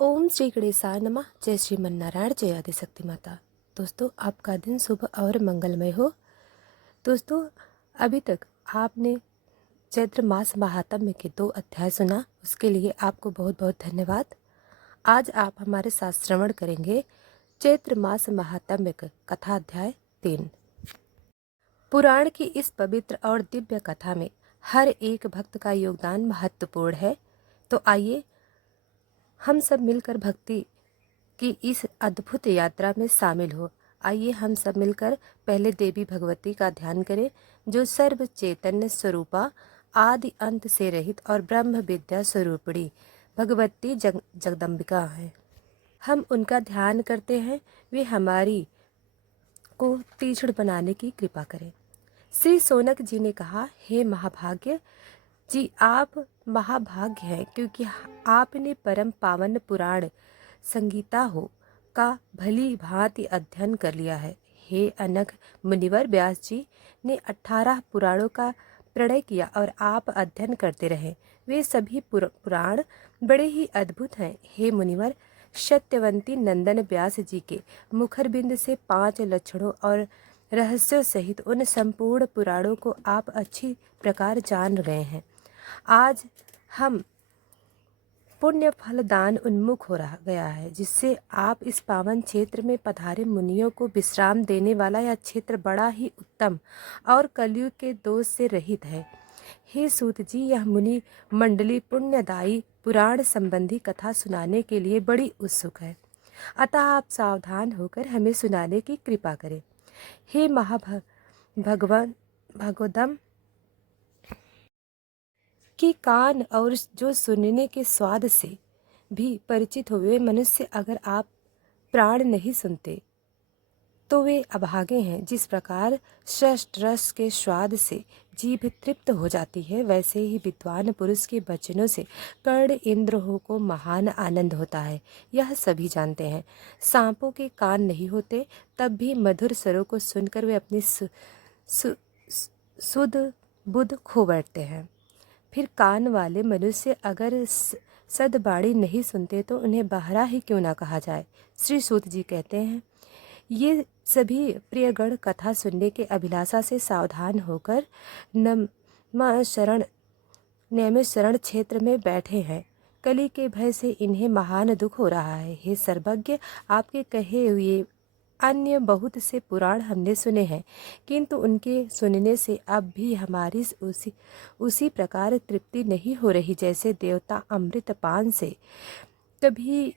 ओम श्री गणेशाय नमः। जय श्रीमन नारायण, जय आदिशक्ति माता। दोस्तों, आपका दिन शुभ और मंगलमय हो। दोस्तों, अभी तक आपने चैत्र मास महात्म्य के 2 अध्याय सुना, उसके लिए आपको बहुत बहुत धन्यवाद। आज आप हमारे साथ श्रवण करेंगे चैत्र मास महात्म्य का कथा अध्याय 3। पुराण की इस पवित्र और दिव्य कथा में हर एक भक्त का योगदान महत्वपूर्ण है। तो आइए हम सब मिलकर भक्ति की इस अद्भुत यात्रा में शामिल हो। आइए हम सब मिलकर पहले देवी भगवती का ध्यान करें, जो सर्व चैतन्य स्वरूपा, आदि अंत से रहित और ब्रह्म विद्या स्वरूपिणी भगवती जगदम्बिका है। हम उनका ध्यान करते हैं, वे हमारी को तीक्ष्ण बनाने की कृपा करें। श्री सोनक जी ने कहा, हे महाभाग्य जी, आप महाभाग्य हैं, क्योंकि आपने परम पावन पुराण संगीता हो का भली भांति अध्ययन कर लिया है। हे अनघ मुनिवर, व्यास जी ने 18 पुराणों का प्रणय किया और आप अध्ययन करते रहे। वे सभी पुराण बड़े ही अद्भुत हैं। हे मुनिवर, सत्यवंती नंदन व्यास जी के मुखरबिंद से 5 लक्षणों और रहस्यों सहित उन संपूर्ण पुराणों को आप अच्छी प्रकार जान गए हैं। आज हम पुण्य फल दान उन्मुख हो रहा गया है, जिससे आप इस पावन क्षेत्र में पधारे मुनियों को विश्राम देने वाला यह क्षेत्र बड़ा ही उत्तम और कलयुग के दोष से रहित है। हे सूत जी, यह मुनि मंडली पुण्यदायी पुराण संबंधी कथा सुनाने के लिए बड़ी उत्सुक है, अतः आप सावधान होकर हमें सुनाने की कृपा करें। हे भगवान भगवदम कि कान और जो सुनने के स्वाद से भी परिचित हुए मनुष्य अगर आप प्राण नहीं सुनते तो वे अभागे हैं। जिस प्रकार षष्ठ रस के स्वाद से जीभ तृप्त हो जाती है, वैसे ही विद्वान पुरुष के वचनों से कर्ण इंद्र को महान आनंद होता है, यह सभी जानते हैं। सांपों के कान नहीं होते, तब भी मधुर स्वरों को सुनकर वे अपनी सुध बुध खो बैठते हैं। फिर कान वाले मनुष्य अगर सद्वाणी नहीं सुनते तो उन्हें बहरा ही क्यों ना कहा जाए। श्री सूत जी कहते हैं, ये सभी प्रियगण कथा सुनने के अभिलाषा से सावधान होकर नैम शरण क्षेत्र में बैठे हैं। कली के भय से इन्हें महान दुख हो रहा है। हे सर्वज्ञ, आपके कहे हुए अन्य बहुत से पुराण हमने सुने हैं, किंतु उनके सुनने से अब भी हमारी उसी प्रकार तृप्ति नहीं हो रही जैसे देवता अमृत पान से कभी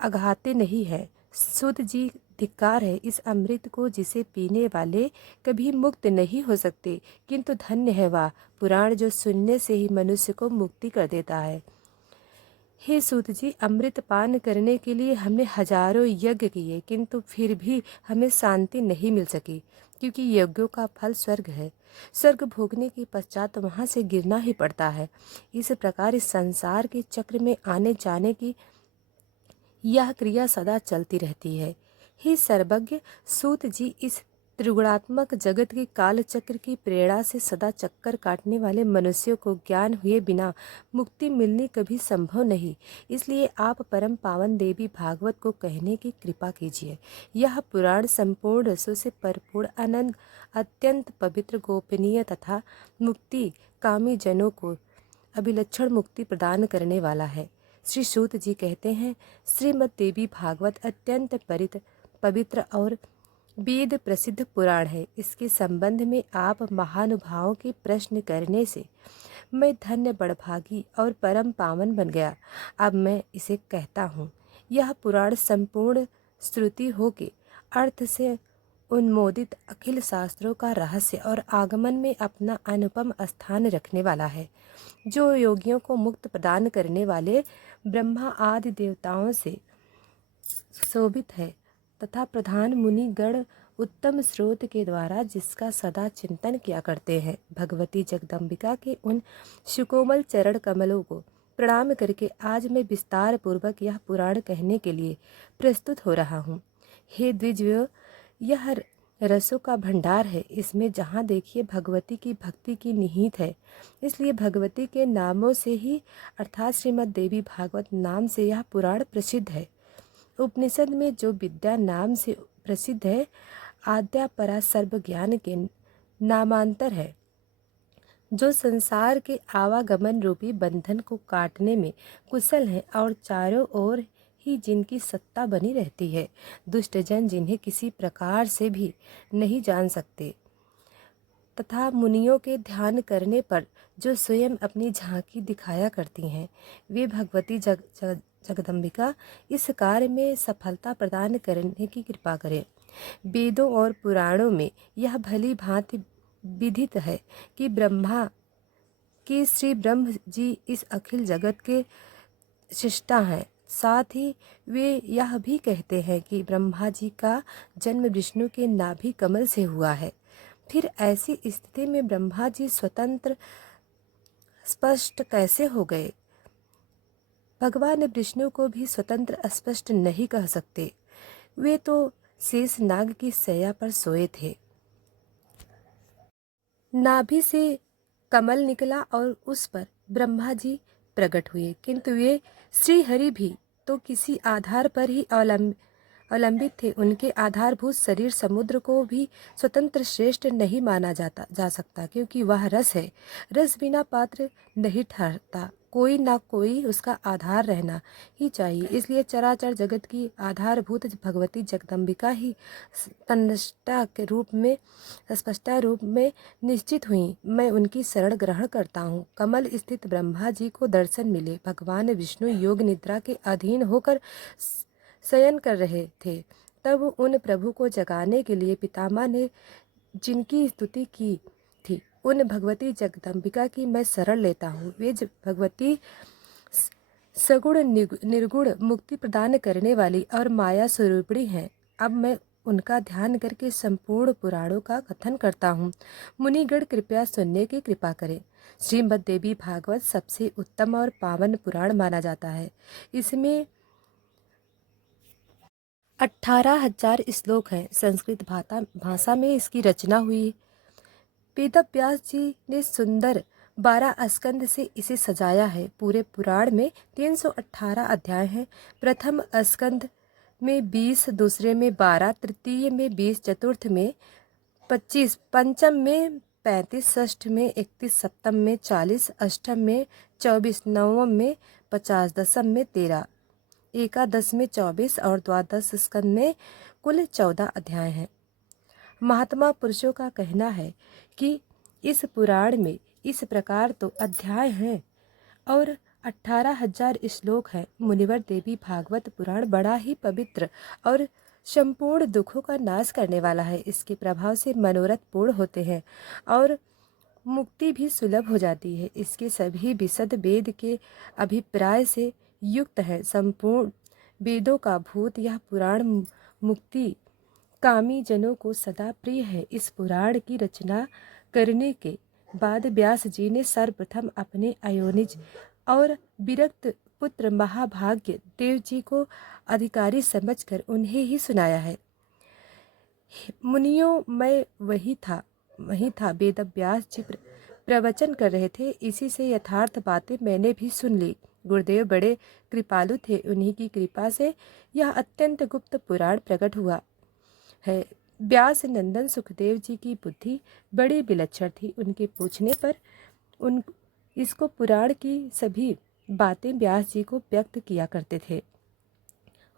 अघाते नहीं है। सुत जी, धिक्कार है इस अमृत को जिसे पीने वाले कभी मुक्त नहीं हो सकते, किंतु धन्य है वह पुराण जो सुनने से ही मनुष्य को मुक्ति कर देता है। हे सूत जी, अमृत पान करने के लिए हमने हजारों यज्ञ किए, किंतु फिर भी हमें शांति नहीं मिल सकी, क्योंकि यज्ञों का फल स्वर्ग है। स्वर्ग भोगने के पश्चात वहाँ से गिरना ही पड़ता है। इस प्रकार इस संसार के चक्र में आने जाने की यह क्रिया सदा चलती रहती है। हे सर्वज्ञ सूत जी, इस त्रिगुणात्मक जगत के काल चक्र की प्रेरणा से सदा चक्कर काटने वाले मनुष्यों को ज्ञान हुए बिना मुक्ति मिलनी कभी संभव नहीं। इसलिए आप परम पावन देवी भागवत को कहने की कृपा कीजिए। यह पुराण संपूर्ण रसों से परिपूर्ण आनंद, अत्यंत पवित्र, गोपनीय तथा मुक्ति कामी जनों को अभिलक्षण मुक्ति प्रदान करने वाला है। श्री सूत जी कहते हैं, श्रीमद् देवी भागवत अत्यंत पवित्र और वेद प्रसिद्ध पुराण है। इसके संबंध में आप महानुभावों के प्रश्न करने से मैं धन्य बड़भागी और परम पावन बन गया। अब मैं इसे कहता हूँ। यह पुराण संपूर्ण श्रुति हो के अर्थ से उन्मोदित अखिल शास्त्रों का रहस्य और आगमन में अपना अनुपम स्थान रखने वाला है, जो योगियों को मुक्त प्रदान करने वाले ब्रह्मा आदि देवताओं से शोभित है तथा प्रधान मुनि गण उत्तम स्रोत के द्वारा जिसका सदा चिंतन किया करते हैं। भगवती जगदम्बिका के उन सुकोमल चरण कमलों को प्रणाम करके आज मैं विस्तार पूर्वक यह पुराण कहने के लिए प्रस्तुत हो रहा हूँ। हे द्विजयो, यह रसों का भंडार है। इसमें जहाँ देखिए भगवती की भक्ति की निहित है। इसलिए भगवती के नामों से ही अर्थात श्रीमद् देवी भागवत नाम से यह पुराण प्रसिद्ध है। उपनिषद में जो विद्या नाम से प्रसिद्ध है, आद्या परा सर्व ज्ञान के नामांतर है, जो संसार के आवागमन रूपी बंधन को काटने में कुशल है और चारों ओर ही जिनकी सत्ता बनी रहती है। दुष्ट जन जिन्हें किसी प्रकार से भी नहीं जान सकते तथा मुनियों के ध्यान करने पर जो स्वयं अपनी झांकी दिखाया करती हैं, वे भगवती जगदम्बिका इस कार्य में सफलता प्रदान करने की कृपा करें। वेदों और पुराणों में यह भली भांति विदित है कि श्री ब्रह्म जी इस अखिल जगत के सृष्टा हैं। साथ ही वे यह भी कहते हैं कि ब्रह्मा जी का जन्म विष्णु के नाभि कमल से हुआ है। फिर ऐसी स्थिति में ब्रह्मा जी स्वतंत्र स्पष्ट कैसे हो गए? भगवान विष्णु को भी स्वतंत्र स्पष्ट नहीं कह सकते। वे तो शेष नाग की शैया पर सोए थे। नाभि से कमल निकला और उस पर ब्रह्मा जी प्रकट हुए, किंतु वे श्रीहरि भी तो किसी आधार पर ही अवलंबित थे। उनके आधारभूत शरीर समुद्र को भी स्वतंत्र श्रेष्ठ नहीं माना जा सकता, क्योंकि वह रस है। रस बिना पात्र नहीं ठहरता। कोई ना कोई उसका आधार रहना ही चाहिए। इसलिए चराचर जगत की आधारभूत भगवती जगदम्बिका ही स्पष्टा रूप में निश्चित हुई। मैं उनकी शरण ग्रहण करता हूँ। कमल स्थित ब्रह्मा जी को दर्शन मिले। भगवान विष्णु योग निद्रा के अधीन होकर शयन कर रहे थे। तब उन प्रभु को जगाने के लिए पितामह ने जिनकी स्तुति की थी, उन भगवती जगदम्बिका की मैं शरण लेता हूँ। वे भगवती सगुण निर्गुण मुक्ति प्रदान करने वाली और माया स्वरूपिणी हैं। अब मैं उनका ध्यान करके संपूर्ण पुराणों का कथन करता हूँ। मुनिगण कृपया सुनने की कृपा करें। श्रीमद् देवी भागवत सबसे उत्तम और पावन पुराण माना जाता है। इसमें 18,000 श्लोक हैं। संस्कृत भाषा में इसकी रचना हुई। वेदव्यास जी ने सुंदर 12 स्कंद से इसे सजाया है। पूरे पुराण में 318 अध्याय हैं। प्रथम स्कंद में 20, दूसरे में 12, तृतीय में 20, चतुर्थ में 25, पंचम में 35, षष्ठ में 31, सप्तम में 40, अष्टम में 24, नवम में 50, दसम में 13, एकादश में 24 और द्वादश स्कंद में कुल 14 अध्याय हैं। महात्मा पुरुषों का कहना है कि इस पुराण में इस प्रकार तो अध्याय हैं और 18,000 श्लोक हैं। मुनिवर देवी भागवत पुराण बड़ा ही पवित्र और संपूर्ण दुखों का नाश करने वाला है। इसके प्रभाव से मनोरथ पूर्ण होते हैं और मुक्ति भी सुलभ हो जाती है। इसके सभी विशद वेद के अभिप्राय से युक्त है। संपूर्ण वेदों का भूत यह पुराण मुक्ति कामी जनों को सदा प्रिय है। इस पुराण की रचना करने के बाद व्यास जी ने सर्वप्रथम अपने अयोनिज और विरक्त पुत्र महाभाग्य देव जी को अधिकारी समझकर उन्हें ही सुनाया है। मुनियों, मैं वही था। वेदव्यास जी प्रवचन कर रहे थे। इसी से यथार्थ बातें मैंने भी सुन ली। गुरुदेव बड़े कृपालु थे। उन्हीं की कृपा से यह अत्यंत गुप्त पुराण प्रकट हुआ है। व्यास नंदन सुखदेव जी की बुद्धि बड़ी विलक्षण थी। उनके पूछने पर इसको पुराण की सभी बातें व्यास जी को व्यक्त किया करते थे।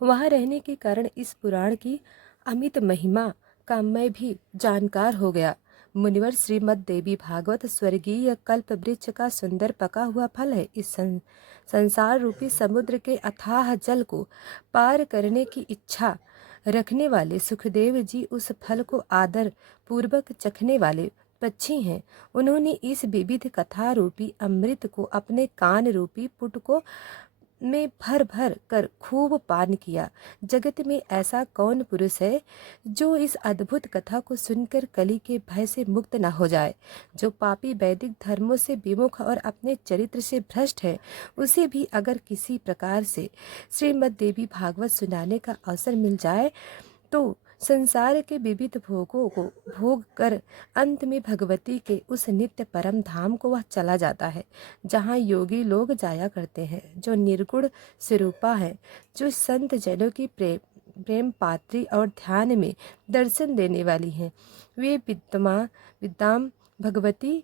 वहाँ रहने के कारण इस पुराण की अमित महिमा का मैं भी जानकार हो गया। मुनिवर, श्रीमद् देवी भागवत स्वर्गीय कल्प वृक्ष का सुंदर पका हुआ फल है। इस संसार रूपी समुद्र के अथाह जल को पार करने की इच्छा रखने वाले सुखदेव जी उस फल को आदर पूर्वक चखने वाले पक्षी हैं। उन्होंने इस विविध कथा रूपी अमृत को अपने कान रूपी पुट को में भर भर कर खूब पान किया। जगत में ऐसा कौन पुरुष है जो इस अद्भुत कथा को सुनकर कली के भय से मुक्त न हो जाए। जो पापी वैदिक धर्मों से विमुख और अपने चरित्र से भ्रष्ट है, उसे भी अगर किसी प्रकार से श्रीमद् देवी भागवत सुनाने का अवसर मिल जाए तो संसार के विविध भोगों को भोग कर अंत में भगवती के उस नित्य परम धाम को वह चला जाता है जहाँ योगी लोग जाया करते हैं, जो निर्गुण स्वरूपा है, जो संत जनों की प्रेम पात्री और ध्यान में दर्शन देने वाली हैं। वे विद्याम भगवती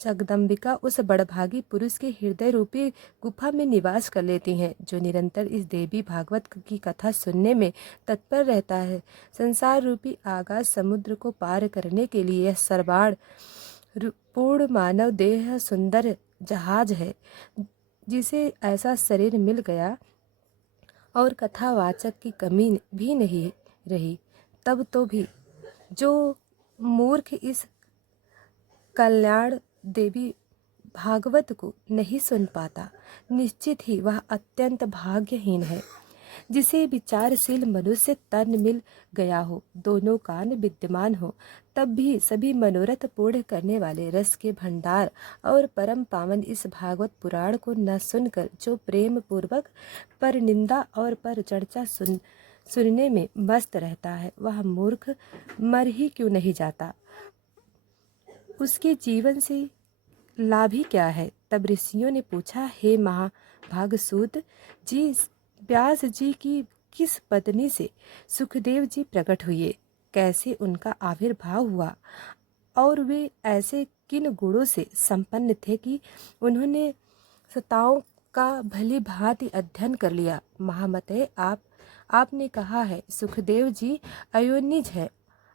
जगदम्बिका उस बड़भागी पुरुष के हृदय रूपी गुफा में निवास कर लेती हैं, जो निरंतर इस देवी भागवत की कथा सुनने में तत्पर रहता है। संसार रूपी आकाश समुद्र को पार करने के लिए यह सर्वाण पूर्ण मानव देह सुंदर जहाज है। जिसे ऐसा शरीर मिल गया और कथावाचक की कमी भी नहीं रही, तब तो भी जो मूर्ख इस कल्याण देवी भागवत को नहीं सुन पाता, निश्चित ही वह अत्यंत भाग्यहीन है। जिसे विचारशील मनुष्य तन मिल गया हो, दोनों कान विद्यमान हो, तब भी सभी मनोरथ पूर्ण करने वाले रस के भंडार और परम पावन इस भागवत पुराण को न सुनकर जो प्रेम पूर्वक पर निंदा और पर चर्चा सुनने में मस्त रहता है, वह मूर्ख मर ही क्यों नहीं जाता? उसके जीवन से लाभ ही क्या है? तब ऋषियों ने पूछा, हे महाभागसूत जी, व्यास जी की किस पत्नी से सुखदेव जी प्रकट हुए? कैसे उनका आविर्भाव हुआ? और वे ऐसे किन गुणों से संपन्न थे कि उन्होंने सताओं का भली भांति अध्ययन कर लिया? महामते, आपने कहा है सुखदेव जी अयोनिज है,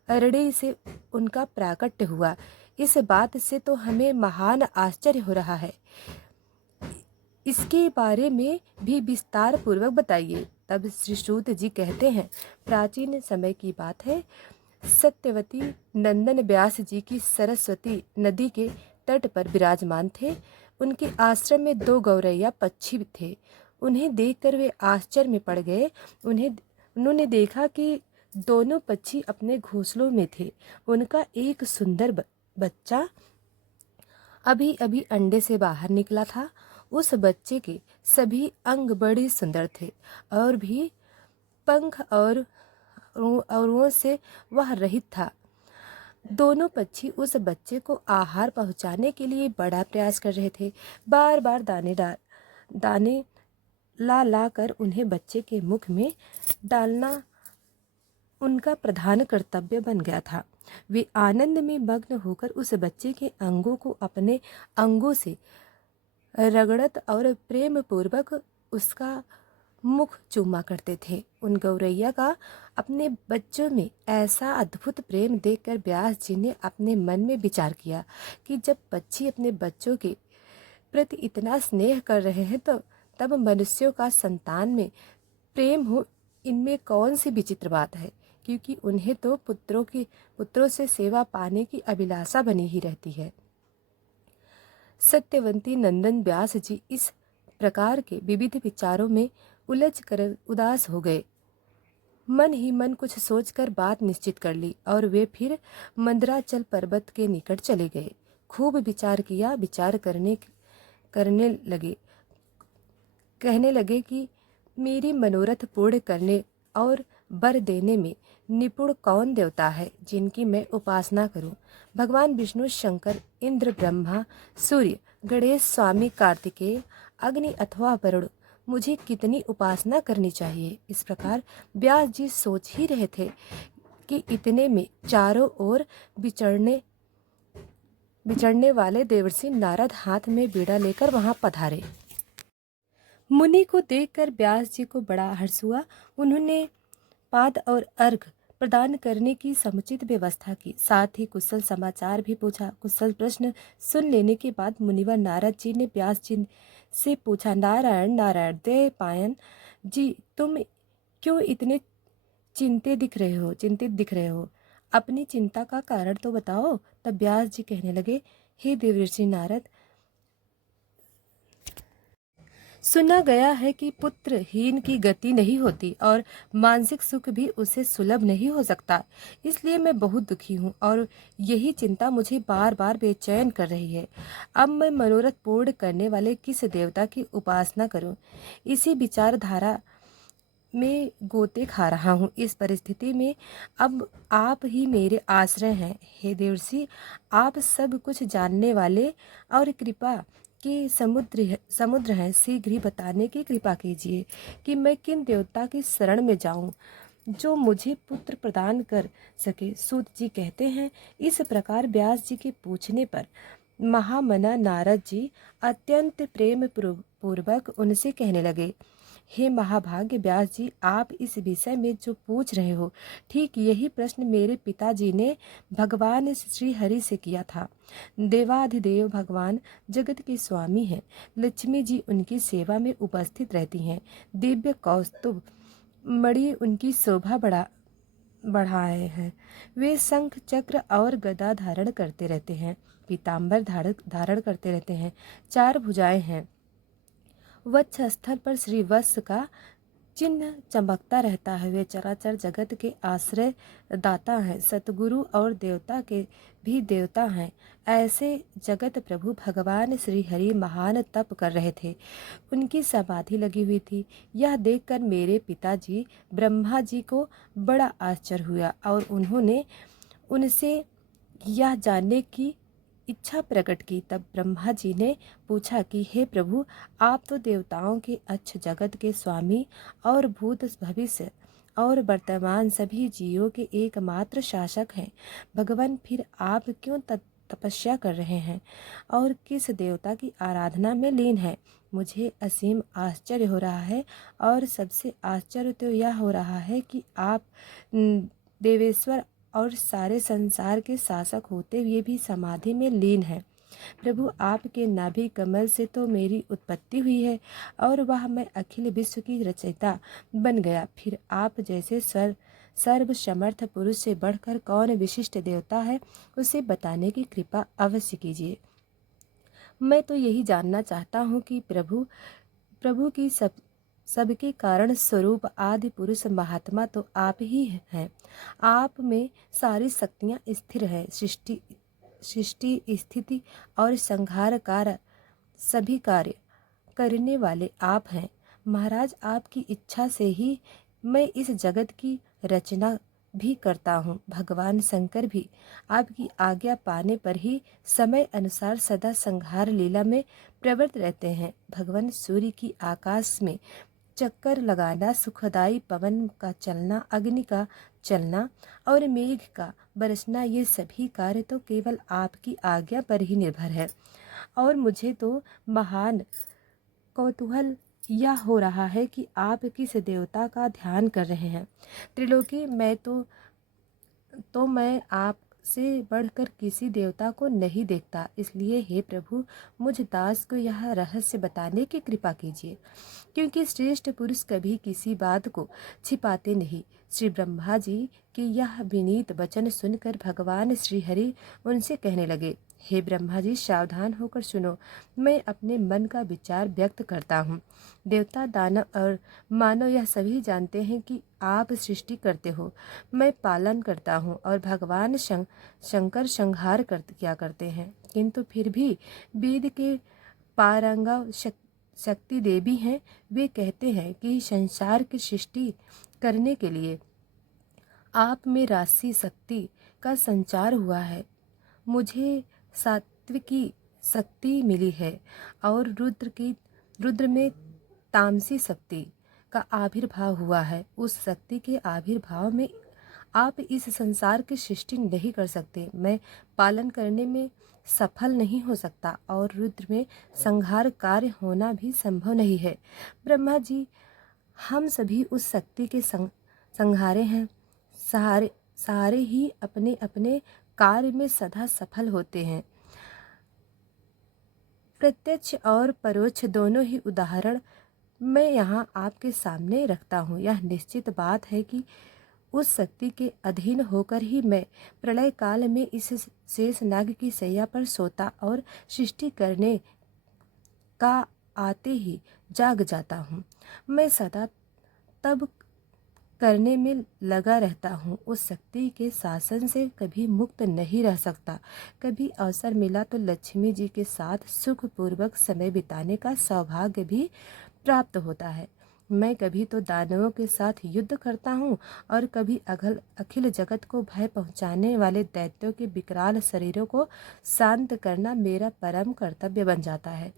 अरण्य से उनका प्राकट्य हुआ। इस बात से तो हमें महान आश्चर्य हो रहा है। इसके बारे में भी विस्तार पूर्वक बताइए। तब श्री सूत जी कहते हैं, प्राचीन समय की बात है, सत्यवती नंदन व्यास जी की सरस्वती नदी के तट पर विराजमान थे। उनके आश्रम में 2 गौरैया पक्षी थे। उन्हें देखकर वे आश्चर्य में पड़ गए। उन्होंने देखा कि दोनों पक्षी अपने घोंसलों में थे। उनका एक सुंदर बच्चा अभी अभी अंडे से बाहर निकला था। उस बच्चे के सभी अंग बड़े सुंदर थे और भी पंख और औरों से वह रहित था। दोनों पक्षी उस बच्चे को आहार पहुंचाने के लिए बड़ा प्रयास कर रहे थे। बार बार दाने ला कर उन्हें बच्चे के मुख में डालना उनका प्रधान कर्तव्य बन गया था। वे आनंद में मग्न होकर उस बच्चे के अंगों को अपने अंगों से रगड़त और प्रेम पूर्वक उसका मुख चूमा करते थे। उन गौरैया का अपने बच्चों में ऐसा अद्भुत प्रेम देखकर व्यास जी ने अपने मन में विचार किया कि जब पक्षी अपने बच्चों के प्रति इतना स्नेह कर रहे हैं तो तब मनुष्यों का संतान में प्रेम हो, इनमें कौन सी विचित्र बात है? क्योंकि उन्हें तो पुत्रों से सेवा पाने की अभिलाषा बनी ही रहती है। सत्यवती नंदन व्यास जी इस प्रकार के विविध विचारों में उलझ कर उदास हो गए। मन ही मन कुछ सोचकर बात निश्चित कर ली और वे फिर मंदराचल पर्वत के निकट चले गए। खूब विचार किया। विचार करने लगे, कहने लगे कि मेरी मनोरथ पूर्ण करने और वर देने में निपुण कौन देवता है जिनकी मैं उपासना करूं? भगवान विष्णु, शंकर, इंद्र, ब्रह्मा, सूर्य, गणेश, स्वामी कार्तिकेय, अग्नि अथवा वरुण, मुझे कितनी उपासना करनी चाहिए? इस प्रकार व्यास जी सोच ही रहे थे कि इतने में चारों ओर विचरने वाले देवर्षि नारद हाथ में बीड़ा लेकर वहां पधारे। मुनि को देखकर व्यास जी को बड़ा हर्ष हुआ। उन्होंने पाद और अर्घ प्रदान करने की समुचित व्यवस्था की, साथ ही कुशल समाचार भी पूछा। कुशल प्रश्न सुन लेने के बाद मुनिवर नारद जी ने व्यास जी से पूछा, नारायण नारायण द्वैपायन जी, तुम क्यों इतने चिंतित दिख रहे हो? अपनी चिंता का कारण तो बताओ। तब व्यास जी कहने लगे, हे देवर्षि नारद, सुना गया है कि पुत्रहीन की गति नहीं होती और मानसिक सुख भी उसे सुलभ नहीं हो सकता। इसलिए मैं बहुत दुखी हूँ और यही चिंता मुझे बार बार बेचैन कर रही है। अब मैं मनोरथ पूर्ण करने वाले किस देवता की उपासना करूँ? इसी विचारधारा में गोते खा रहा हूँ। इस परिस्थिति में अब आप ही मेरे आश्रय हैं। हे देवर्षि, आप सब कुछ जानने वाले और कृपा के समुद्र हैं। शीघ्र ही बताने की कृपा कीजिए कि मैं किन देवता की शरण में जाऊं जो मुझे पुत्र प्रदान कर सके। सूत जी कहते हैं, इस प्रकार व्यास जी के पूछने पर महामना नारद जी अत्यंत प्रेम पूर्वक उनसे कहने लगे, हे महाभाग्य व्यास जी, आप इस विषय में जो पूछ रहे हो, ठीक यही प्रश्न मेरे पिताजी ने भगवान श्री हरि से किया था। देवाधिदेव भगवान जगत के स्वामी हैं। लक्ष्मी जी उनकी सेवा में उपस्थित रहती हैं। दिव्य कौस्तुभ मणि उनकी शोभा बढ़ाए हैं। वे शंख चक्र और गदा धारण करते रहते हैं। पीताम्बर धारण करते रहते हैं। 4 भुजाएं हैं। वक्ष स्थल पर श्री वत्स का चिन्ह चमकता रहता है। वे चराचर जगत के आश्रय दाता हैं। सतगुरु और देवता के भी देवता हैं। ऐसे जगत प्रभु भगवान श्री हरि महान तप कर रहे थे। उनकी समाधि लगी हुई थी। यह देखकर मेरे पिताजी ब्रह्मा जी को बड़ा आश्चर्य हुआ और उन्होंने उनसे यह जानने की इच्छा प्रकट की। तब ब्रह्मा जी ने पूछा कि हे प्रभु, आप तो देवताओं के अच्छ जगत के स्वामी और भूत भविष्य और वर्तमान सभी जीवों के एकमात्र शासक हैं। भगवान, फिर आप क्यों तपस्या कर रहे हैं और किस देवता की आराधना में लीन हैं? मुझे असीम आश्चर्य हो रहा है और सबसे आश्चर्य तो यह हो रहा है कि आप देवेश्वर और सारे संसार के शासक होते हुए भी समाधि में लीन है। प्रभु, आपके नाभि कमल से तो मेरी उत्पत्ति हुई है और वह मैं अखिल विश्व की रचयिता बन गया। फिर आप जैसे सर्व समर्थ पुरुष से बढ़कर कौन विशिष्ट देवता है, उसे बताने की कृपा अवश्य कीजिए। मैं तो यही जानना चाहता हूँ कि प्रभु की सबके कारण स्वरूप आदि पुरुष महात्मा तो आप ही हैं। आप में सारी शक्तियाँ स्थिर हैं। सृष्टि स्थिति और संहार कार सभी कार्य करने वाले आप हैं। महाराज, आपकी इच्छा से ही मैं इस जगत की रचना भी करता हूँ। भगवान शंकर भी आपकी आज्ञा पाने पर ही समय अनुसार सदा संहार लीला में प्रवृत्त रहते हैं। भगवान सूर्य की आकाश में चक्कर लगाना, सुखदाई पवन का चलना, अग्नि का चलना और मेघ का बरसना, ये सभी कार्य तो केवल आपकी आज्ञा पर ही निर्भर है। और मुझे तो महान कौतूहल यह हो रहा है कि आप किस देवता का ध्यान कर रहे हैं। त्रिलोकी, मैं आपसे बढ़कर किसी देवता को नहीं देखता। इसलिए हे प्रभु, मुझ दास को यह रहस्य बताने की कृपा कीजिए, क्योंकि श्रेष्ठ पुरुष कभी किसी बात को छिपाते नहीं। श्री ब्रह्मा जी के यह विनीत वचन सुनकर भगवान श्री हरि उनसे कहने लगे, हे ब्रह्मा जी, सावधान होकर सुनो। मैं अपने मन का विचार व्यक्त करता हूँ। देवता, दानव और मानव यह सभी जानते हैं कि आप सृष्टि करते हो, मैं पालन करता हूँ और भगवान शंकर संहार किया करते हैं। किंतु फिर भी वेद के पारंगव शक्ति देवी हैं। वे कहते हैं कि संसार की सृष्टि करने के लिए आप में राशि शक्ति का संचार हुआ है। मुझे सात्विकी शक्ति मिली है और रुद्र में तामसी शक्ति का आविर्भाव हुआ है। उस शक्ति के आविर्भाव में आप इस संसार की सृष्टि नहीं कर सकते। मैं पालन करने में सफल नहीं हो सकता और रुद्र में संहार कार्य होना भी संभव नहीं है। ब्रह्मा जी, हम सभी उस शक्ति के संहारे हैं। सहारे ही अपने अपने कार्य में सदा सफल होते हैं। प्रत्यक्ष और परोक्ष दोनों ही उदाहरण मैं यहाँ आपके सामने रखता हूँ। यह निश्चित बात है कि उस शक्ति के अधीन होकर ही मैं प्रलय काल में इस शेष नाग की शैया पर सोता और सृष्टि करने का आते ही जाग जाता हूँ। मैं सदा तब करने में लगा रहता हूँ। उस शक्ति के शासन से कभी मुक्त नहीं रह सकता। कभी अवसर मिला तो लक्ष्मी जी के साथ सुखपूर्वक समय बिताने का सौभाग्य भी प्राप्त होता है। मैं कभी तो दानवों के साथ युद्ध करता हूँ और कभी अखिल जगत को भय पहुँचाने वाले दैत्यों के विकराल शरीरों को शांत करना मेरा परम कर्तव्य बन जाता है।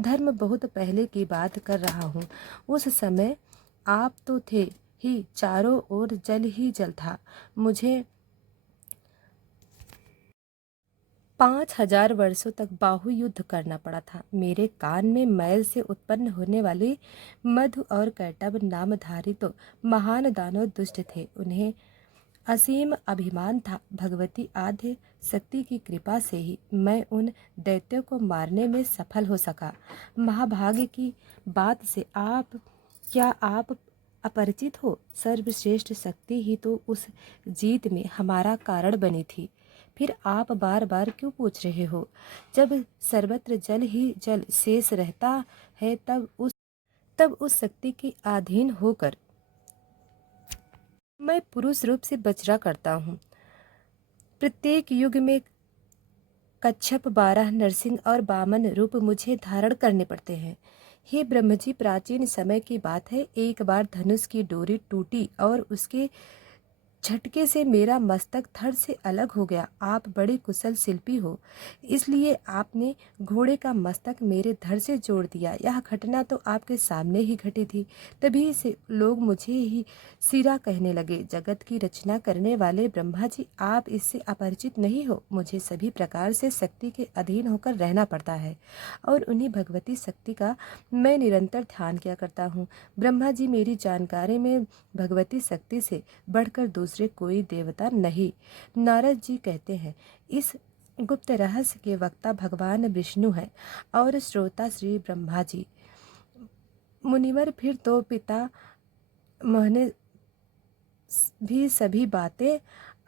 धर्म बहुत पहले की बात कर रहा हूँ। उस समय आप तो थे ही, चारों ओर जल ही जल था। मुझे 5000 वर्षों तक बाहु युद्ध करना पड़ा था। मेरे कान में मैल से उत्पन्न होने वाली मधु और कैटब नामधारी तो महान दानव दुष्ट थे। उन्हें असीम अभिमान था। भगवती आद्य शक्ति की कृपा से ही मैं उन दैत्यों को मारने में सफल हो सका। महाभाग्य की बात से आप अपरिचित हो? सर्वश्रेष्ठ शक्ति ही तो उस जीत में हमारा कारण बनी थी। फिर आप बार बार क्यों पूछ रहे हो? जब सर्वत्र जल ही जल शेष रहता है तब उस शक्ति के अधीन होकर मैं पुरुष रूप से बचरा करता हूँ। प्रत्येक युग में कच्छप, बारह, नरसिंह और वामन रूप मुझे धारण करने पड़ते हैं। हे ब्रह्मजी, प्राचीन समय की बात है, एक बार धनुष की डोरी टूटी और उसके झटके से मेरा मस्तक धड़ से अलग हो गया। आप बड़े कुशल शिल्पी हो, इसलिए आपने घोड़े का मस्तक मेरे धड़ से जोड़ दिया। यह घटना तो आपके सामने ही घटी थी, तभी से लोग मुझे ही सिरा कहने लगे। जगत की रचना करने वाले ब्रह्मा जी, आप इससे अपरिचित नहीं हो। मुझे सभी प्रकार से शक्ति के अधीन होकर रहना पड़ता है और उन्हीं भगवती शक्ति का मैं निरंतर ध्यान किया करता हूँ। ब्रह्मा जी, मेरी जानकारी में भगवती शक्ति से बढ़कर दूसरे कोई देवता नहीं। नारद जी कहते हैं, इस गुप्त रहस्य के वक्ता भगवान विष्णु हैं और श्रोता श्री ब्रह्मा जी। मुनिवर, फिर तो पिता मैंने भी सभी बातें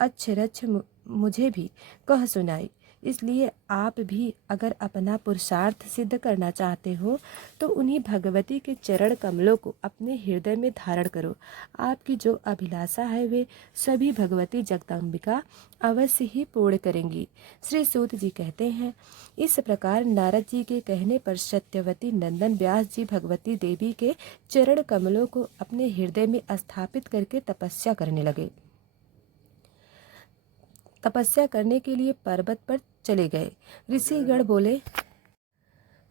अक्षरच्छ मुझे भी कह सुनाई। इसलिए आप भी अगर अपना पुरुषार्थ सिद्ध करना चाहते हो तो उन्हीं भगवती के चरण कमलों को अपने हृदय में धारण करो। आपकी जो अभिलाषा है वे सभी भगवती जगदम्बिका अवश्य ही पूर्ण करेंगी। श्री सूत जी कहते हैं, इस प्रकार नारद जी के कहने पर सत्यवती नंदन व्यास जी भगवती देवी के चरण कमलों को अपने हृदय में स्थापित करके तपस्या करने लगे। तपस्या करने के लिए पर्वत पर चले गए। ऋषिगण बोले,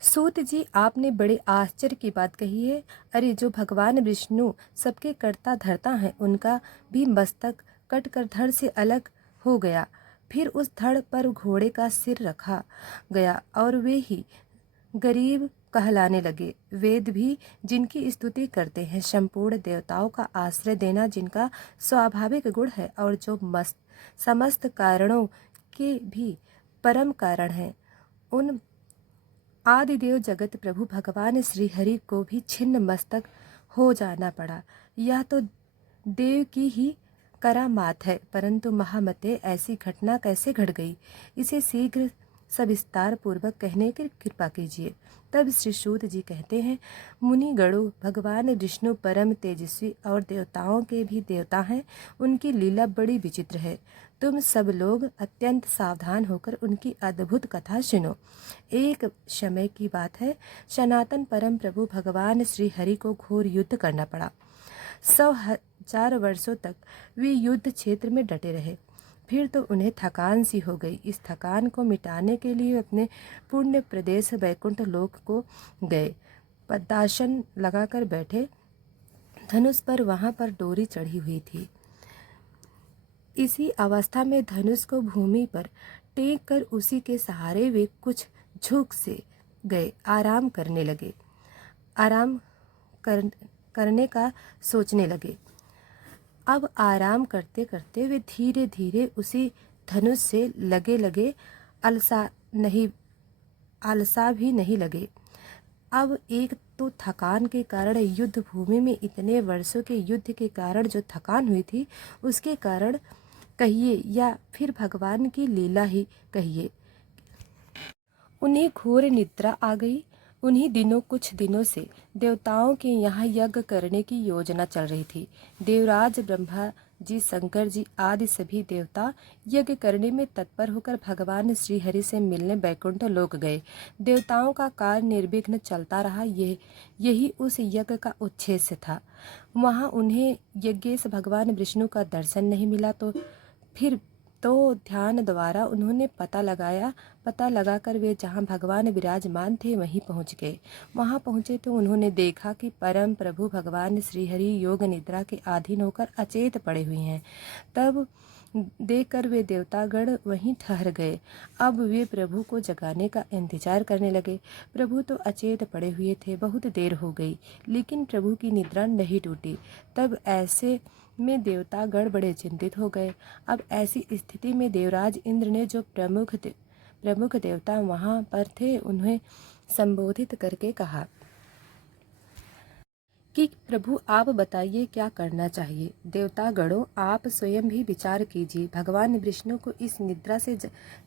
सूत जी, आपने बड़े आश्चर्य की बात कही है। अरे, जो भगवान विष्णु सबके कर्ता धर्ता हैं, उनका भी मस्तक कटकर धड़ से अलग हो गया। फिर उस धड़ पर घोड़े का सिर रखा गया और वे ही गरीब कहलाने लगे। वेद भी जिनकी स्तुति करते हैं, संपूर्ण देवताओं का आश्रय देना जिनका स्वाभाविक गुण है और जो समस्त कारणों के भी परम कारण है, उन आदिदेव जगत प्रभु भगवान श्री हरि को भी छिन्न मस्तक हो जाना पड़ा। यह तो देव की ही करामात है, परंतु महामते ऐसी घटना कैसे घट गई, इसे शीघ्र सविस्तार पूर्वक कहने की कृपा कीजिए। तब श्री सूत जी कहते हैं, मुनि गणों, भगवान विष्णु परम तेजस्वी और देवताओं के भी देवता हैं। उनकी लीला बड़ी विचित्र है। तुम सब लोग अत्यंत सावधान होकर उनकी अद्भुत कथा सुनो। एक समय की बात है, सनातन परम प्रभु भगवान श्री हरि को घोर युद्ध करना पड़ा। 100,000 वर्षों तक वे युद्ध क्षेत्र में डटे रहे। फिर तो उन्हें थकान सी हो गई। इस थकान को मिटाने के लिए अपने पुण्य प्रदेश वैकुंठ लोक को गए। पद्मासन लगाकर बैठे, धनुष पर वहां पर डोरी चढ़ी हुई थी। इसी अवस्था में धनुष को भूमि पर टेक कर उसी के सहारे वे कुछ झुक से गए, आराम करने लगे। आराम करने का सोचने लगे। अब आराम करते करते वे धीरे धीरे उसी धनुष से लगे आलसा भी नहीं लगे। अब एक तो थकान के कारण, युद्ध भूमि में इतने वर्षों के युद्ध के कारण जो थकान हुई थी, उसके कारण कहिए या फिर भगवान की लीला ही कहिए, उन्हें घोर निद्रा आ गई उन्हीं दिनों कुछ दिनों से देवताओं के यहाँ यज्ञ करने की योजना चल रही थी। देवराज ब्रह्मा जी, शंकर जी आदि सभी देवता यज्ञ करने में तत्पर होकर भगवान श्री हरि से मिलने बैकुंठ लोक गए। देवताओं का कार्य निर्विघ्न चलता रहा। यही उस यज्ञ का उद्देश्य था। वहाँ उन्हें यज्ञेश भगवान विष्णु का दर्शन नहीं मिला फिर तो ध्यान द्वारा उन्होंने पता लगाकर वे जहाँ भगवान विराजमान थे वहीं पहुँच गए। वहाँ पहुँचे तो उन्होंने देखा कि परम प्रभु भगवान श्रीहरि योग निद्रा के अधीन होकर अचेत पड़े हुए हैं। तब देखकर वे देवतागण वहीं ठहर गए। अब वे प्रभु को जगाने का इंतजार करने लगे। प्रभु तो अचेत पड़े हुए थे। बहुत देर हो गई लेकिन प्रभु की निद्रा नहीं टूटी। तब ऐसे में देवतागण बड़े चिंतित हो गए। अब ऐसी स्थिति में देवराज इंद्र ने जो प्रमुख देवता वहां पर थे उन्हें संबोधित करके कहा कि प्रभु आप बताइए क्या करना चाहिए। देवतागणों, आप स्वयं भी विचार कीजिए, भगवान विष्णु को इस निद्रा से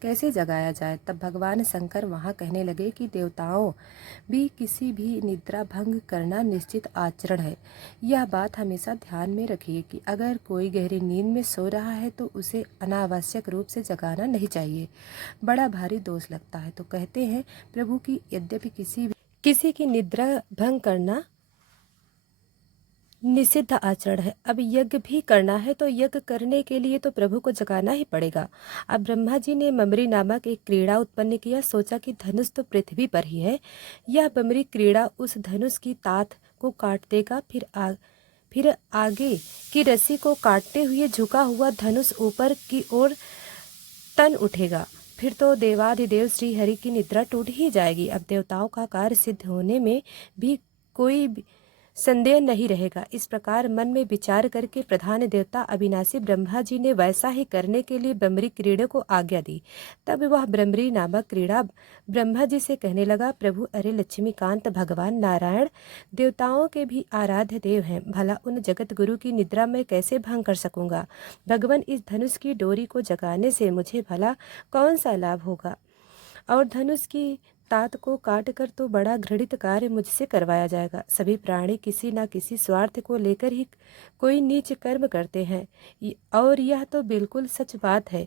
कैसे जगाया जाए। तब भगवान शंकर वहां कहने लगे कि देवताओं, भी किसी भी निद्रा भंग करना निश्चित आचरण है। यह बात हमेशा ध्यान में रखिए कि अगर कोई गहरी नींद में सो रहा है तो उसे अनावश्यक रूप से जगाना नहीं चाहिए, बड़ा भारी दोष लगता है। तो कहते हैं प्रभु की यद्यपि किसी की निद्रा भंग करना निषिद्ध आचरण है। अब यज्ञ भी करना है तो यज्ञ करने के लिए तो प्रभु को जगाना ही पड़ेगा। अब ब्रह्मा जी ने ममरी नामक एक क्रीड़ा उत्पन्न किया। सोचा कि धनुष तो पृथ्वी पर ही है, यह ममरी क्रीड़ा उस धनुष की तात को काट देगा। फिर आगे की रस्सी को काटते हुए झुका हुआ धनुष ऊपर की ओर तन उठेगा। फिर तो देवाधिदेव श्री हरि की निद्रा टूट ही जाएगी। अब देवताओं का कार्य सिद्ध होने में भी कोई संदेह नहीं रहेगा। इस प्रकार मन में विचार करके प्रधान देवता अविनाशी ब्रह्मा जी ने वैसा ही करने के लिए ब्रह्मरी क्रीड़ा को आज्ञा दी। तब वह ब्रह्मरी नामक क्रीड़ा ब्रह्मा जी से कहने लगा, प्रभु, अरे लक्ष्मीकांत, भगवान नारायण देवताओं के भी आराध्य देव हैं, भला उन जगत गुरु की निद्रा में कैसे भंग कर सकूंगा। भगवान, इस धनुष की डोरी को जगाने से मुझे भला कौन सा लाभ होगा, और धनुष की तात को काट कर तो बड़ा घृणित कार्य मुझसे करवाया जाएगा। सभी प्राणी किसी न किसी स्वार्थ को लेकर ही कोई नीच कर्म करते हैं, और यह तो बिल्कुल सच बात है।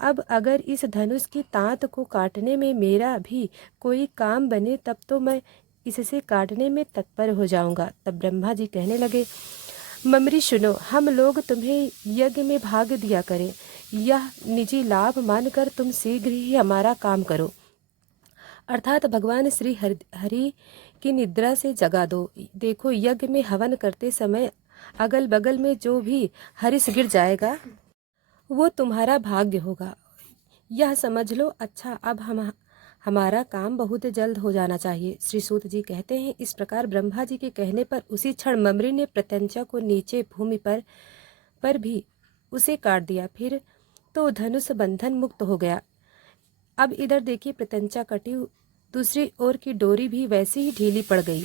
अब अगर इस धनुष की तात को काटने में मेरा भी कोई काम बने तब तो मैं इससे काटने में तत्पर हो जाऊंगा। तब ब्रह्मा जी कहने लगे, ममरी सुनो, हम लोग तुम्हें यज्ञ में भाग दिया करें, यह निजी लाभ मानकर तुम शीघ्र ही हमारा काम करो, अर्थात भगवान श्री हरि की निद्रा से जगा दो। देखो, यज्ञ में हवन करते समय अगल बगल में जो भी हरिश गिर जाएगा वो तुम्हारा भाग्य होगा, यह समझ लो। अच्छा, अब हमारा काम बहुत जल्द हो जाना चाहिए। श्री सूत जी कहते हैं, इस प्रकार ब्रह्मा जी के कहने पर उसी क्षण ममरी ने प्रत्यंचा को नीचे भूमि पर भी उसे काट दिया। फिर तो धनुष बंधन मुक्त हो गया। अब इधर देखिए, प्रत्यंचा कटी, दूसरी ओर की डोरी भी वैसे ही ढीली पड़ गई,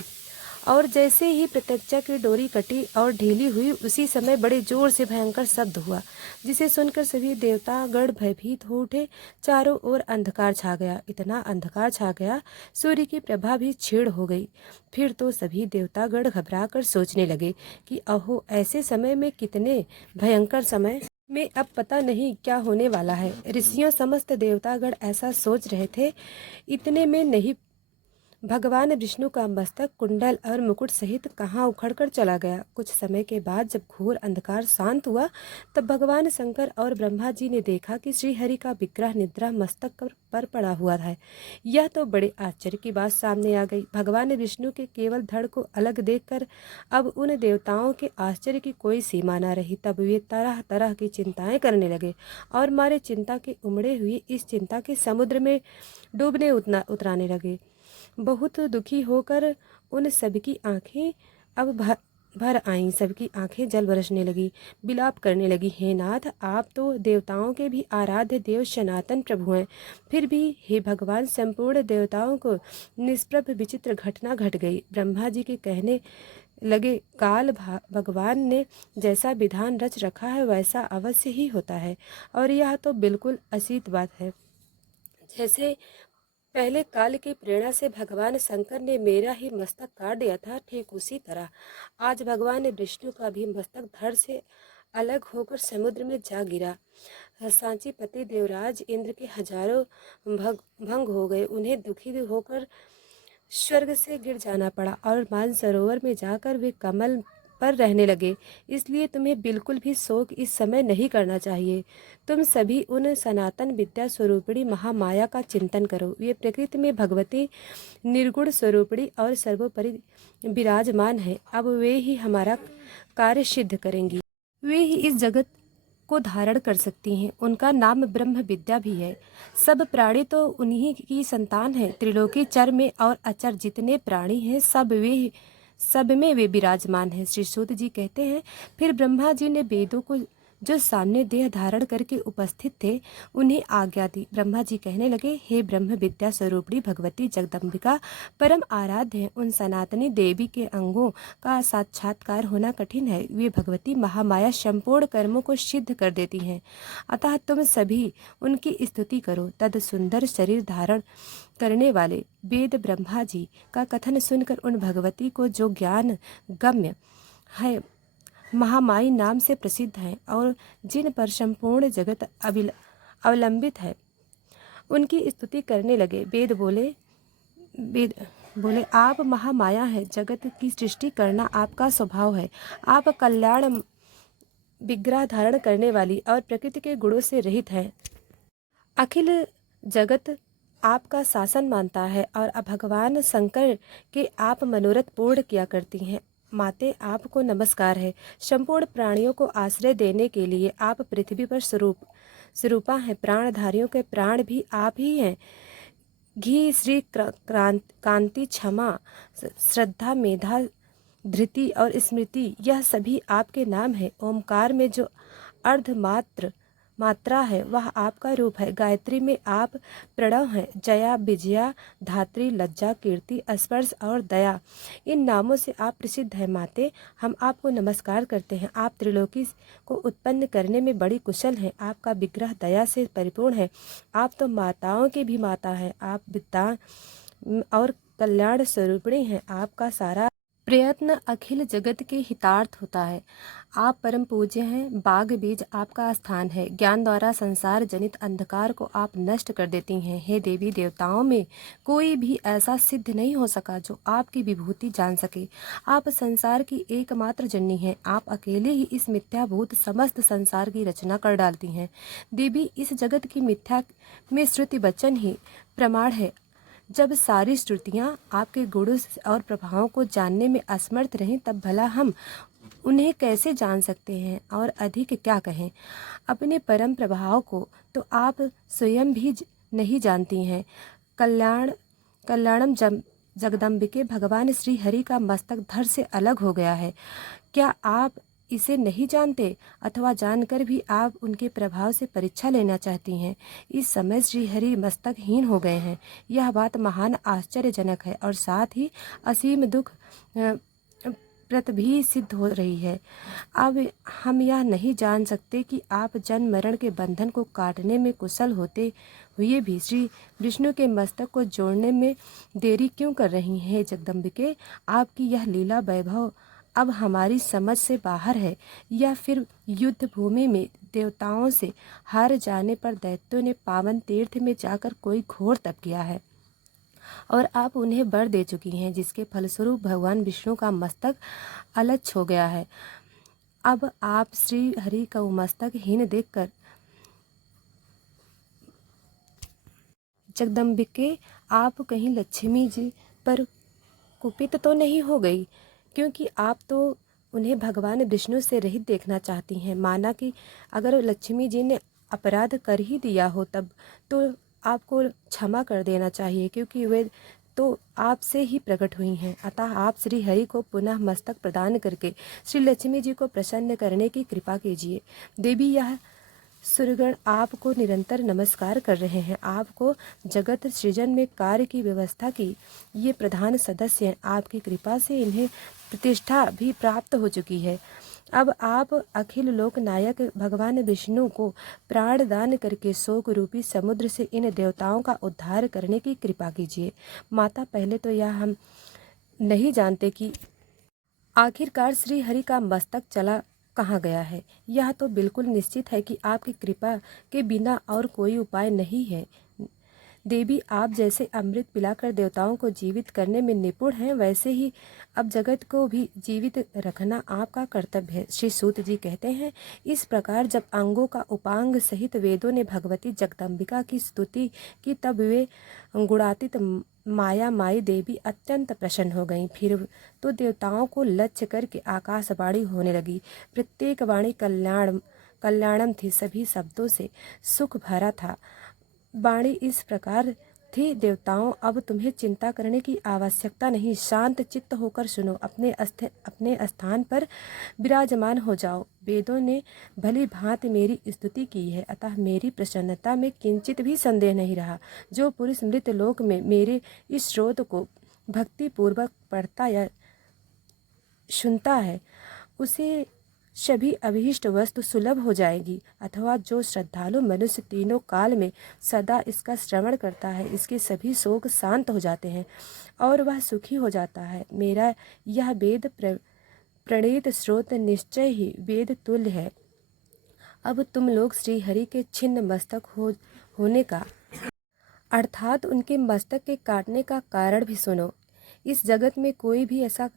और जैसे ही प्रत्यंचा की डोरी कटी और ढीली हुई उसी समय बड़े जोर से भयंकर शब्द हुआ, जिसे सुनकर सभी देवतागण भयभीत हो उठे। चारों ओर अंधकार छा गया, इतना अंधकार छा गया सूर्य की प्रभा भी छीड़ हो गई। फिर तो सभी देवतागण घबराकर सोचने लगे कि अहो, ऐसे समय में, कितने भयंकर समय में अब पता नहीं क्या होने वाला है। ऋषियों समस्त देवतागण ऐसा सोच रहे थे। इतने में नहीं भगवान विष्णु का मस्तक, कुंडल और मुकुट सहित कहाँ उखड़कर चला गया। कुछ समय के बाद जब घोर अंधकार शांत हुआ तब भगवान शंकर और ब्रह्मा जी ने देखा कि श्री हरि का विग्रह निद्रा मस्तक पर पड़ा हुआ था। यह तो बड़े आश्चर्य की बात सामने आ गई। भगवान विष्णु के केवल धड़ को अलग देखकर अब उन देवताओं के आश्चर्य की कोई सीमा न रही। तब वे तरह तरह की चिंताएं करने लगे और मारे चिंता के उमड़े हुए इस चिंता के समुद्र में डूबने उतराने लगे। बहुत दुखी होकर उन सबकी आंखें अब भर आईं, सबकी आंखें जल बरसने लगी, विलाप करने लगी, हे नाथ, आप तो देवताओं के भी आराध्य देव सनातन प्रभु हैं, फिर भी हे भगवान, संपूर्ण देवताओं को निष्प्रभ विचित्र घटना घट गई। ब्रह्मा जी के कहने लगे, काल भगवान ने जैसा विधान रच रखा है वैसा अवश्य ही होता है, और यह तो बिल्कुल असीत बात है। जैसे पहले काल की प्रेरणा से भगवान शंकर ने मेरा ही मस्तक काट दिया था, ठीक उसी तरह आज भगवान विष्णु का भी मस्तक धड़ से अलग होकर समुद्र में जा गिरा। सांची पति देवराज इंद्र के हजारों भंग हो गए। उन्हें दुखी होकर स्वर्ग से गिर जाना पड़ा और मानसरोवर में जाकर वे कमल पर रहने लगे। इसलिए तुम्हें बिल्कुल भी शोक इस समय नहीं करना चाहिए। तुम सभी उन सनातन विद्या स्वरूपिणी महामाया का चिंतन करो। वे प्रकृति में भगवती निर्गुण स्वरूपिणी और सर्वोपरि विराजमान है। अब वे ही हमारा कार्य सिद्ध करेंगी। वे ही इस जगत को धारण कर सकती हैं। उनका नाम ब्रह्म विद्या भी है। सब प्राणी तो उन्हीं की संतान है। त्रिलोकी चर में और अचर जितने प्राणी हैं सब में वे विराजमान हैं। श्री सूत जी कहते हैं, फिर ब्रह्मा जी ने वेदों को जो सामने देह धारण करके उपस्थित थे उन्हें आज्ञा दी। ब्रह्मा जी कहने लगे, हे ब्रह्म विद्या स्वरूपिणी भगवती जगदम्बिका परम आराध्य है। उन सनातनी देवी के अंगों का साक्षात्कार होना कठिन है। वे भगवती महामाया संपूर्ण कर्मों को सिद्ध कर देती हैं। अतः तुम सभी उनकी स्तुति करो। तद सुंदर शरीर धारण करने वाले वेद ब्रह्मा जी का कथन सुनकर उन भगवती को जो ज्ञान गम्य है, महामाई नाम से प्रसिद्ध है और जिन पर संपूर्ण जगत अवलंबित है, उनकी स्तुति करने लगे। वेद बोले, आप महामाया है। जगत की सृष्टि करना आपका स्वभाव है। आप कल्याण विग्रह धारण करने वाली और प्रकृति के गुणों से रहित है। अखिल जगत आपका शासन मानता है और भगवान शंकर के आप मनोरथ पूर्ण किया करती हैं। माते, आपको नमस्कार है। संपूर्ण प्राणियों को आश्रय देने के लिए आप पृथ्वी पर स्वरूपा हैं। प्राणधारियों के प्राण भी आप ही हैं। घी, श्री, कांति, क्षमा, श्रद्धा, मेधा, धृति और स्मृति, यह सभी आपके नाम है। ओमकार में जो मात्रा है वह आपका रूप है। गायत्री में आप प्रणव हैं। जया, विजया, धात्री, लज्जा, कीर्ति, स्पर्श और दया, इन नामों से आप प्रसिद्ध हैं। माते, हम आपको नमस्कार करते हैं। आप त्रिलोकी को उत्पन्न करने में बड़ी कुशल हैं। आपका विग्रह दया से परिपूर्ण है। आप तो माताओं की भी माता है। आप विद्या और कल्याण स्वरूपिणी हैं। आपका सारा प्रयत्न अखिल जगत के हितार्थ होता है। आप परम पूज्य हैं। बाग बीज आपका स्थान है। ज्ञान द्वारा संसार जनित अंधकार को आप नष्ट कर देती हैं। हे देवी देवताओं में कोई भी ऐसा सिद्ध नहीं हो सका जो आपकी विभूति जान सके। आप संसार की एकमात्र जननी हैं। आप अकेले ही इस मिथ्याभूत समस्त संसार की रचना कर डालती हैं। देवी, इस जगत की मिथ्या में श्रुति वचन ही प्रमाण है। जब सारी श्रुतियाँ आपके गुणों और प्रभावों को जानने में असमर्थ रहें, तब भला हम उन्हें कैसे जान सकते हैं और अधिक क्या कहें। अपने परम प्रभाव को तो आप स्वयं भी नहीं जानती हैं। कल्याणम जगदम्बिके भगवान श्री हरि का मस्तक धड़ से अलग हो गया है। क्या आप इसे नहीं जानते, अथवा जानकर भी आप उनके प्रभाव से परीक्षा लेना चाहती हैं? इस समय श्री हरि मस्तकहीन हो गए हैं। यह बात महान आश्चर्यजनक है और साथ ही असीम दुख प्रत भी सिद्ध हो रही है। अब हम यह नहीं जान सकते कि आप जन्म मरण के बंधन को काटने में कुशल होते हुए भी श्री विष्णु के मस्तक को जोड़ने में देरी क्यों कर रही हैं। जगदम्बिके, आपकी यह लीला वैभव अब हमारी समझ से बाहर है। या फिर युद्ध भूमि में देवताओं से हार जाने पर दैत्यों ने पावन तीर्थ में जाकर कोई घोर तप किया है और आप उन्हें वर दे चुकी हैं, जिसके फलस्वरूप भगवान विष्णु का मस्तक अलच्छ हो गया है। अब आप श्री हरि का मस्तक हीन देखकर जगदम्बिके, आप कहीं लक्ष्मी जी पर कुपित तो नहीं हो गई? क्योंकि आप तो उन्हें भगवान विष्णु से रहित देखना चाहती हैं। माना कि अगर लक्ष्मी जी ने अपराध कर ही दिया हो तब तो आपको क्षमा कर देना चाहिए, क्योंकि वे तो आपसे ही प्रकट हुई हैं। अतः आप श्री हरि को पुनः मस्तक प्रदान करके श्री लक्ष्मी जी को प्रसन्न करने की कृपा कीजिए। देवी, यह सूर्यगण आपको निरंतर नमस्कार कर रहे हैं। आपको जगत सृजन में कार्य की व्यवस्था की ये प्रधान सदस्य हैं। आपकी कृपा से इन्हें प्रतिष्ठा भी प्राप्त हो चुकी है। अब आप अखिल लोक नायक भगवान विष्णु को प्राण दान करके शोक रूपी समुद्र से इन देवताओं का उद्धार करने की कृपा कीजिए। माता, पहले तो यह हम नहीं जानते कि आखिरकार श्री हरि का मस्तक चला कहाँ गया है। यह तो बिल्कुल निश्चित है कि आपकी कृपा के बिना और कोई उपाय नहीं है। देवी, आप जैसे अमृत पिलाकर देवताओं को जीवित करने में निपुण हैं, वैसे ही अब जगत को भी जीवित रखना आपका कर्तव्य है। श्री सूत जी कहते हैं, इस प्रकार जब अंगों का उपांग सहित वेदों ने भगवती जगदम्बिका की स्तुति की, तब वे गुणातीत माया माई देवी अत्यंत प्रसन्न हो गईं। फिर तो देवताओं को लक्ष्य करके आकाशवाणी होने लगी। प्रत्येक वाणी कल्याणम थी, सभी शब्दों से सुख भरा था। वाणी इस प्रकार थी, देवताओं, अब तुम्हें चिंता करने की आवश्यकता नहीं। शांत चित्त होकर सुनो, अपने स्थान पर विराजमान हो जाओ। वेदों ने भली भांति मेरी स्तुति की है, अतः मेरी प्रसन्नता में किंचित भी संदेह नहीं रहा। जो पुरुष मृत लोक में मेरे इस श्रोत को भक्ति पूर्वक पढ़ता या सुनता है, उसे सभी अभीष्ट वस्तु सुलभ हो जाएगी। अथवा जो श्रद्धालु मनुष्य तीनों काल में सदा इसका श्रवण करता है, इसके सभी शोक शांत हो जाते हैं और वह सुखी हो जाता है। मेरा यह वेद प्रणीत स्रोत निश्चय ही वेद तुल्य है। अब तुम लोग श्री हरि के छिन्न मस्तक होने का अर्थात उनके मस्तक के काटने का कारण भी सुनो। इस जगत में कोई भी ऐसा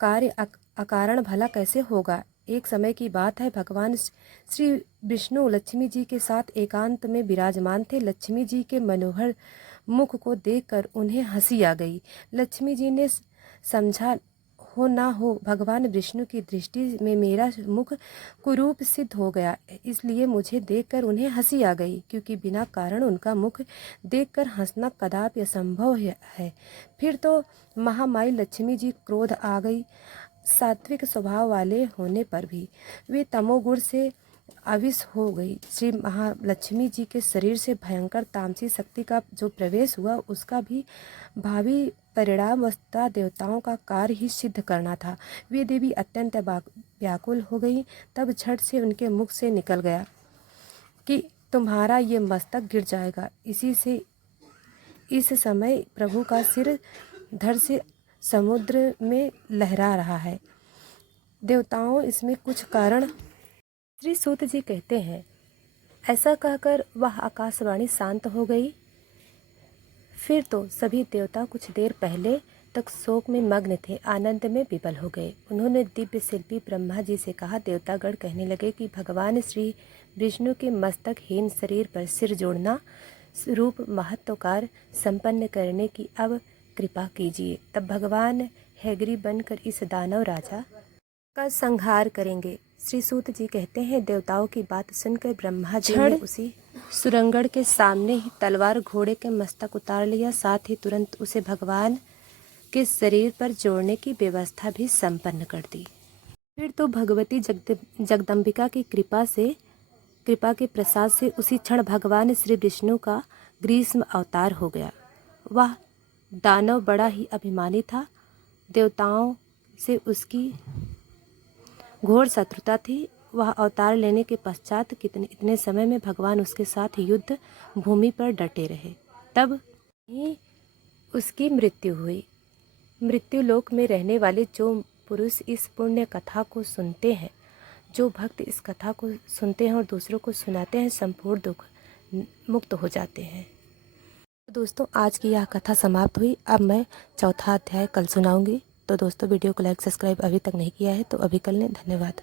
कार्य अकारण भला कैसे होगा। एक समय की बात है, भगवान श्री विष्णु लक्ष्मी जी के साथ एकांत में विराजमान थे। लक्ष्मी जी के मनोहर मुख को देखकर उन्हें हंसी आ गई। लक्ष्मी जी ने समझा, हो ना हो, भगवान विष्णु की दृष्टि में मेरा मुख कुरूप सिद्ध हो गया, इसलिए मुझे देखकर उन्हें हंसी आ गई, क्योंकि बिना कारण उनका मुख देखकर हंसना कदापि असंभव है। फिर तो महामाई लक्ष्मी जी क्रोध आ गई। सात्विक स्वभाव वाले होने पर भी वे तमोगुण से अविश हो गई। श्री महालक्ष्मी जी के शरीर से भयंकर तामसी शक्ति का जो प्रवेश हुआ, उसका भी भावी परिणाम वस्तुतः देवताओं का कार्य ही सिद्ध करना था। वे देवी अत्यंत व्याकुल हो गई। तब झट से उनके मुख से निकल गया कि तुम्हारा ये मस्तक गिर जाएगा। इस समय प्रभु का सिर धड़ से समुद्र में लहरा रहा है। देवताओं, इसमें कुछ कारण। श्री सूत जी कहते हैं, ऐसा कहकर वह आकाशवाणी शांत हो गई। फिर तो सभी देवता कुछ देर पहले तक शोक में मग्न थे, आनंद में विफल हो गए। उन्होंने दिव्य शिल्पी ब्रह्मा जी से कहा। देवतागण कहने लगे कि भगवान श्री विष्णु के मस्तकहीन शरीर पर सिर जोड़ना रूप महत्व कार्य संपन्न करने की अब कृपा कीजिए। तब भगवान हैग्री बनकर इस दानव राजा का संहार करेंगे। श्री सूत जी कहते हैं, देवताओं की बात सुनकर ब्रह्मा जी ने उसी सुरंगड़ के सामने ही तलवार घोड़े के मस्तक उतार लिया। साथ ही तुरंत उसे भगवान के शरीर पर जोड़ने की व्यवस्था भी संपन्न कर दी। फिर तो भगवती जगदम्बिका की कृपा के प्रसाद से उसी क्षण भगवान श्री विष्णु का ग्रीष्म अवतार हो गया। वह दानव बड़ा ही अभिमानी था। देवताओं से उसकी घोर शत्रुता थी। वह अवतार लेने के पश्चात इतने समय में भगवान उसके साथ युद्ध भूमि पर डटे रहे। तब ही उसकी मृत्यु हुई। मृत्यु लोक में रहने वाले जो पुरुष इस पुण्य कथा को सुनते हैं, जो भक्त इस कथा को सुनते हैं और दूसरों को सुनाते हैं, संपूर्ण दुख मुक्त हो जाते हैं। दोस्तों, आज की यह कथा समाप्त हुई। अब मैं चौथा अध्याय कल सुनाऊंगी। तो दोस्तों, वीडियो को लाइक सब्सक्राइब अभी तक नहीं किया है तो अभी कर लें। धन्यवाद।